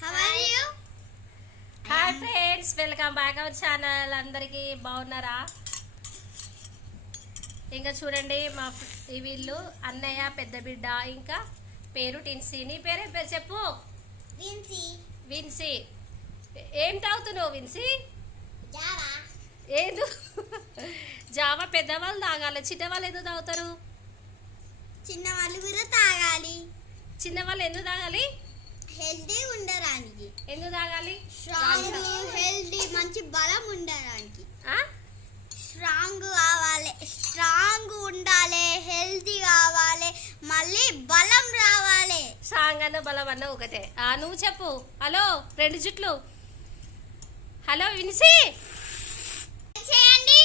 How are you? Hi friends, welcome back our channel. అందరికీ బాగున్నారా? ఇంకా చూడండి, వీళ్ళు అన్నయ్య, పెద్ద బిడ్డ, ఇంకా పేరు టిన్సీ. నీ పేరేం పేరు చెప్పు? విన్సీ. ఏం తాగుతున్నావు విన్సీ? ఏదు జావా పెద్దవాళ్ళు తాగాలి, చిన్నవాళ్ళు ఎందుకు తాగుతారు? చిన్నవాళ్ళు కూడా తాగాలి. చిన్నవాళ్ళు ఎందుకు తాగాలి? హెల్తీ ఉండడానికి. ఎందుకు తాగాలి? స్ట్రాంగ్, హెల్తీ, మంచి బలం ఉండడానికి. స్ట్రాంగ్ కావాలి, స్ట్రాంగ్ ఉండాలి, హెల్తీ కావాలి, మళ్ళీ బలం రావాలి. స్ట్రాంగ్ అన్న బలం అన్న ఒకటే. నువ్వు చెప్పు. హలో రెండు జుట్లు. హలో విన్సీ. చేయండి.